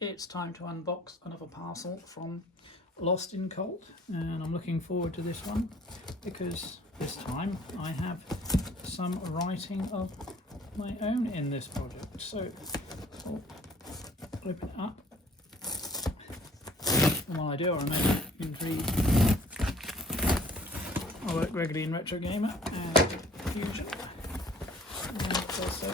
It's time to unbox another parcel from Lost in Colt, and I'm looking forward to this one because this time I have some writing of my own in this project. So I'll open it up, and while I do, I may read. I work regularly in Retro Gamer and Fusion, and also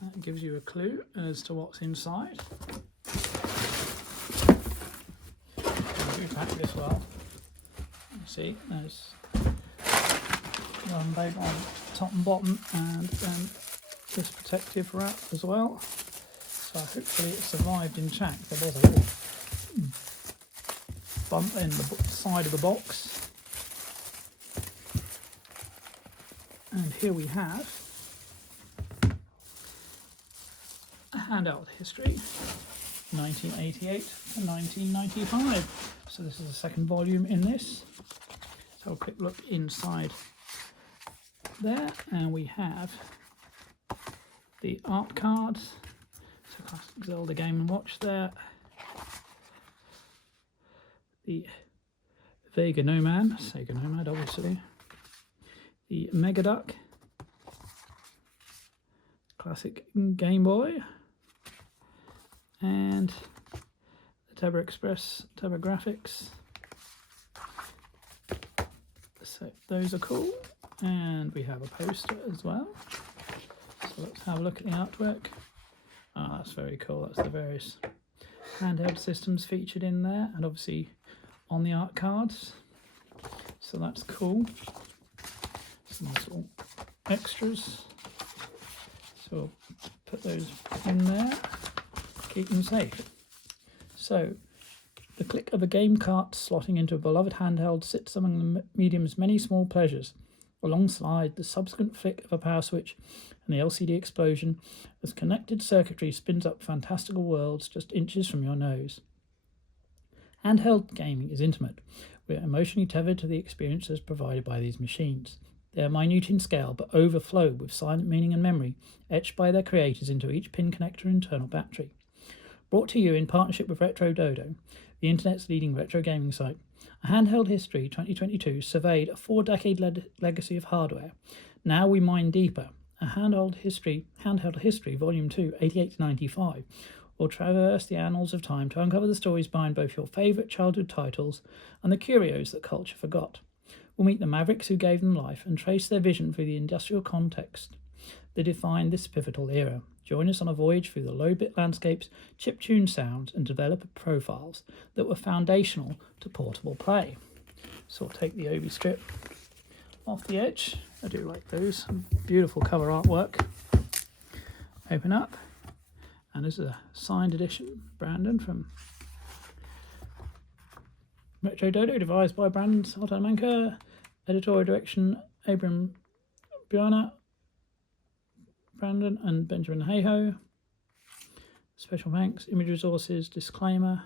that gives you a clue as to what's inside. We pack this well. You see, there's one bag on top and bottom, and then this protective wrap as well. So hopefully it survived intact. There was a little bump in the side of the box. And here we have A Handheld History, 1988 to 1995. So this is the second volume in this. Let's have a quick look inside there, and we have the art cards. So classic Zelda Game & Watch there. The Sega Nomad obviously. The Mega Duck. Classic Game Boy. And the Tabra Express, Tabra Graphics. So those are cool. And we have a poster as well. So let's have a look at the artwork. Ah, that's very cool. That's the various handheld systems featured in there, and obviously on the art cards. So that's cool. Some nice little extras. So we'll put those in there. Keep them safe. So the click of a game cart slotting into a beloved handheld sits among the medium's many small pleasures, alongside the subsequent flick of a power switch and the LCD explosion as connected circuitry spins up fantastical worlds just inches from your nose. Handheld gaming is intimate. We are emotionally tethered to the experiences provided by these machines. They are minute in scale but overflow with silent meaning and memory, etched by their creators into each pin connector and internal battery. Brought to you in partnership with Retro Dodo, the internet's leading retro gaming site, A Handheld History 2022 surveyed a 4-decade legacy of hardware. Now we mine deeper. A Handheld History Volume 2, 88 to 95, will traverse the annals of time to uncover the stories behind both your favourite childhood titles and the curios that culture forgot. We'll meet the mavericks who gave them life and trace their vision through the industrial context that defined this pivotal era. Join us on a voyage through the low-bit landscapes, chip-tuned sounds, and developer profiles that were foundational to portable play. So I'll take the Obi strip off the edge. I do like those. Beautiful cover artwork. Open up, and this is a signed edition. Brandon from Retro Dodo, devised by Brandon Saltamanca. Editorial direction, Abram Biana, Brandon and Benjamin Hayho. Special thanks, image resources, disclaimer.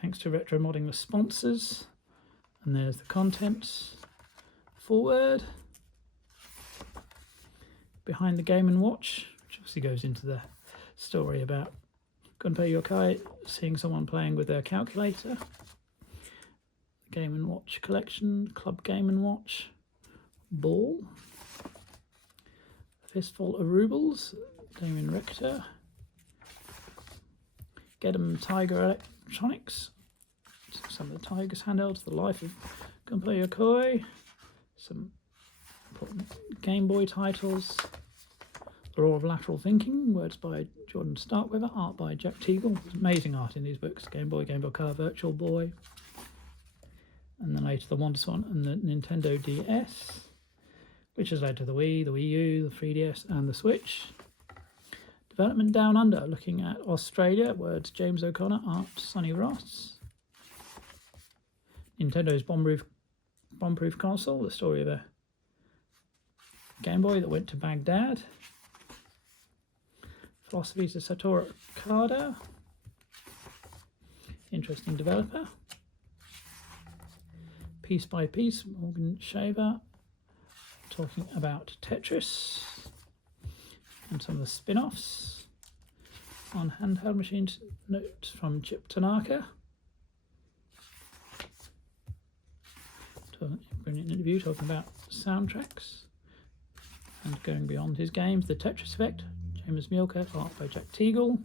Thanks to Retro Modding, the sponsors. And there's the contents. Forward. Behind the Game & Watch, which obviously goes into the story about Gunpei Yokai seeing someone playing with their calculator. The Game & Watch collection, Club Game & Watch. Ball, Fistful of Rubles, Damien Richter, Get 'em Tiger Electronics, some of the Tiger's handhelds, The Life of Gunpei Yokoi, some important Game Boy titles, The Law of Lateral Thinking, words by Jordan Starkweather, art by Jack Teagle. There's amazing art in these books, Game Boy Color, Virtual Boy, and then later the WonderSwan and the Nintendo DS. Which has led to the Wii, the Wii U, the 3DS and the Switch. Development Down Under, looking at Australia, words James O'Connor, art Sonny Ross. Nintendo's bomb-proof console, the story of a Game Boy that went to Baghdad. Philosophies of Satoru Okada. Interesting developer. Piece by Piece, Morgan Shaver, talking about Tetris and some of the spin-offs. On Handheld Machines, notes from Chip Tanaka. Brilliant interview talking about soundtracks and going beyond his games. The Tetris Effect, James Mielke, art by Jack Teagle.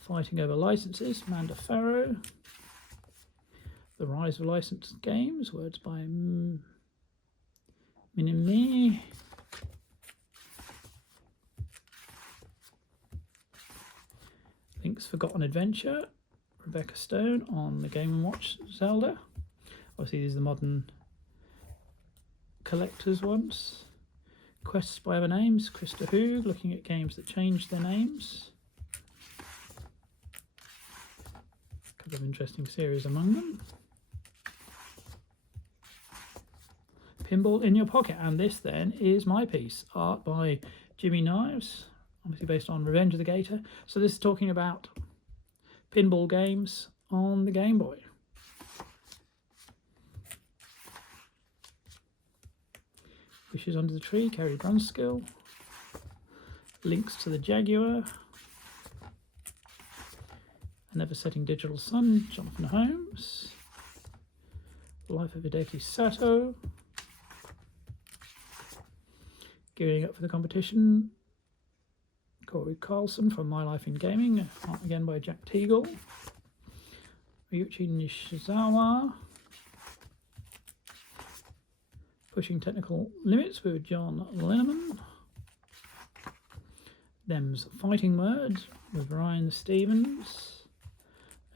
Fighting over licenses, Amanda Farrow. The Rise of Licensed Games, words by Minimi. Link's Forgotten Adventure, Rebecca Stone on the Game & Watch Zelda. Obviously these are the modern collector's ones. Quests by Other Names, Krista Hoog, looking at games that changed their names. A couple of interesting series among them. Pinball in Your Pocket, and this then is my piece, art by Jimmy Knives, obviously based on Revenge of the Gator. So this is talking about pinball games on the Game Boy. Wishes Under the Tree, Kerry Brunskill. Links to the Jaguar. A Never Setting Digital Sun, Jonathan Holmes. The Life of Hideki Sato. Gearing Up for the Competition, Corey Carlson from My Life in Gaming, art again by Jack Teagle. Ryuichi Nishizawa. Pushing Technical Limits with John Linneman. Them's Fighting Words with Ryan Stevens.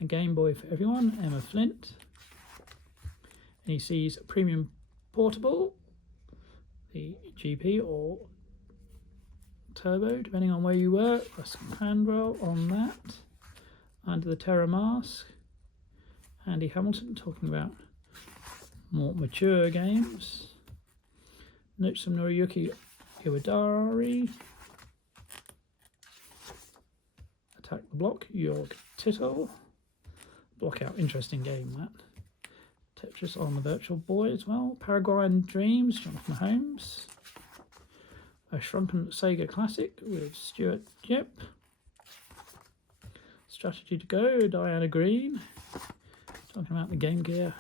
A Game Boy for Everyone, Emma Flint. NEC's Premium Portable, the GP or Turbo, depending on where you were. Russ Candwell on that. Under the Terror Mask. Andy Hamilton talking about more mature games. Notes from Noriyuki Iwadari. Attack the Block, York Tittle. Blockout, interesting game that. Tetris on the Virtual Boy as well. Paraguayan Dreams, Jonathan Holmes. A Shrunken Sega Classic with Stuart Jep. Strategy to Go, Diana Green. Talking about the Game Gear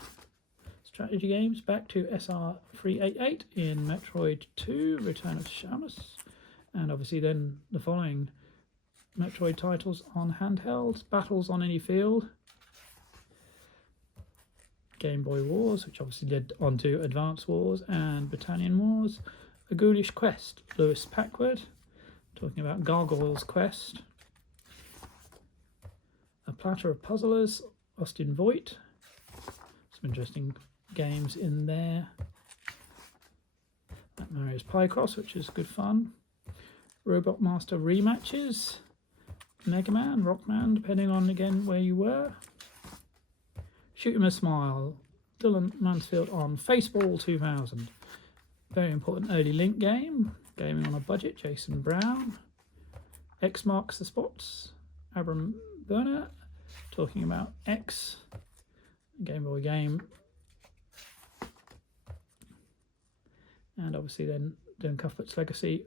strategy games. Back to SR388 in Metroid 2, Return of Samus. And obviously then the following Metroid titles on handhelds. Battles on Any Field. Game Boy Wars, which obviously led on to Advance Wars and Battalion Wars. A Ghoulish Quest, Lewis Packwood, talking about Gargoyle's Quest. A Platter of Puzzlers, Austin Voigt. Some interesting games in there. That Mario's Picross, which is good fun. Robot Master Rematches. Mega Man, Rockman, depending on again where you were. Shoot 'em a Smile, Dylan Mansfield on Faceball 2000. Very important early Link game. Gaming on a Budget, Jason Brown. X Marks the Spots, Abram Berner, talking about X, Game Boy game. And obviously then doing Cuthbert's Legacy,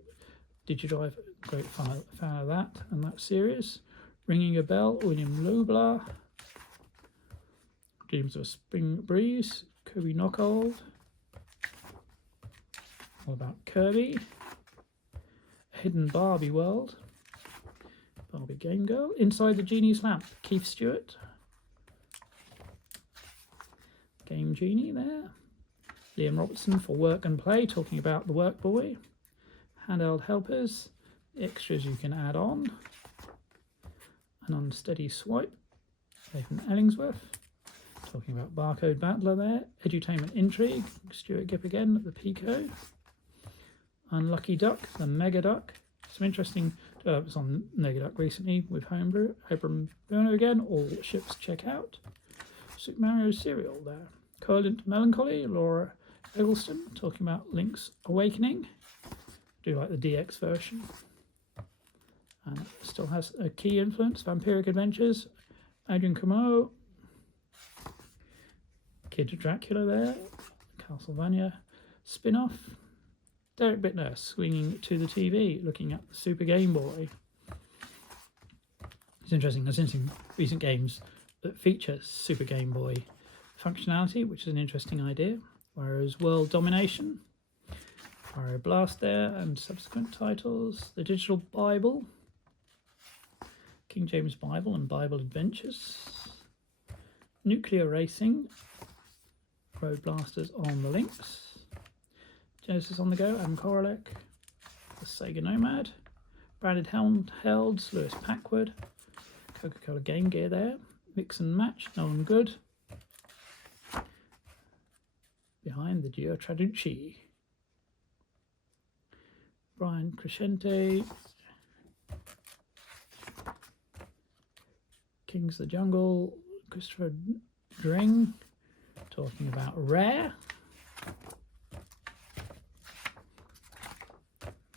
Digidrive, great fan of that and that series. Ringing a Bell, William Lubler. Dreams of a Spring Breeze, Kirby Knockold. All about Kirby. A Hidden Barbie World, Barbie Game Girl. Inside the Genie's Lamp, Keith Stewart. Game Genie there. Liam Robertson for Work and Play, talking about the Work Boy. Handheld Helpers, the extras you can add on. An Unsteady Swipe, Nathan Ellingsworth. Talking about Barcode Battler there. Edutainment Intrigue, Stuart Gipp again at the Pico. Unlucky Duck, the Mega Duck. Some interesting developments on Mega Duck recently with Homebrew. Abram Burner again, All Ships Check Out. Super Mario Serial there. Covalent Melancholy, Laura Eggleston, talking about Link's Awakening. do like the DX version. And it still has a key influence. Vampiric Adventures, Adrian Comeau, Kid Dracula there, Castlevania spin-off, Derek Bittner swinging to the TV, looking at the Super Game Boy. It's interesting, there's some recent games that feature Super Game Boy functionality, which is an interesting idea. Whereas World Domination, Mario Blast there, and subsequent titles, the Digital Bible, King James Bible and Bible Adventures, Nuclear Racing, Road Blasters on the Lynx, Genesis on the Go, Adam Korolek, the Sega Nomad, branded handhelds, Lewis Packwood, Coca-Cola Game Gear there, Mix and Match, Nolan Good, behind the Gio Traducci, Brian Crescente, Kings of the Jungle, Christopher Dring, talking about Rare.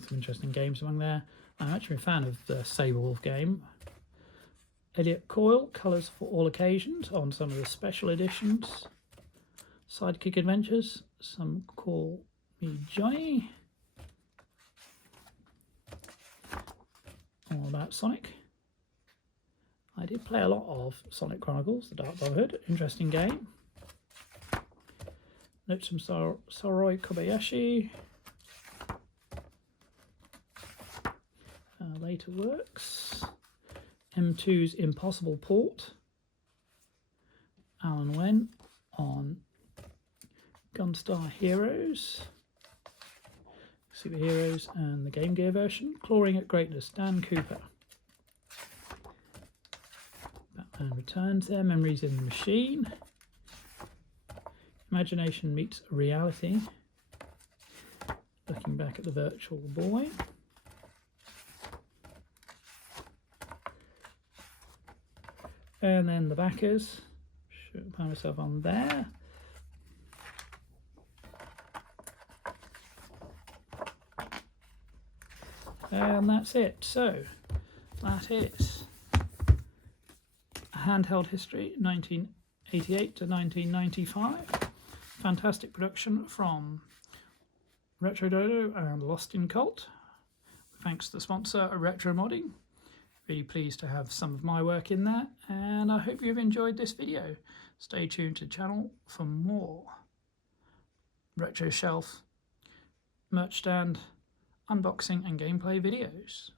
Some interesting games among there. I'm actually a fan of the Saberwolf game. Elliot Coyle, Colours for All Occasions on some of the special editions. Sidekick Adventures, Some Call Me Johnny. All about Sonic. I did play a lot of Sonic Chronicles, the Dark Brotherhood, interesting game. Notes from Saroi Kobayashi. Later works. M2's Impossible Port. Alan Wen on Gunstar Heroes. Superheroes and the Game Gear version. Clawing at Greatness, Dan Cooper. Batman Returns there, Memories in the Machine. Imagination Meets Reality. Looking back at the Virtual Boy. And then the backers. Should find myself on there. And that's it. So that is A Handheld History, 1988 to 1995. Fantastic production from Retro Dodo and Lost in Cult. Thanks to the sponsor, Retro Modding. Really pleased to have some of my work in there, and I hope you've enjoyed this video. Stay tuned to the channel for more retro shelf, merch stand, unboxing and gameplay videos.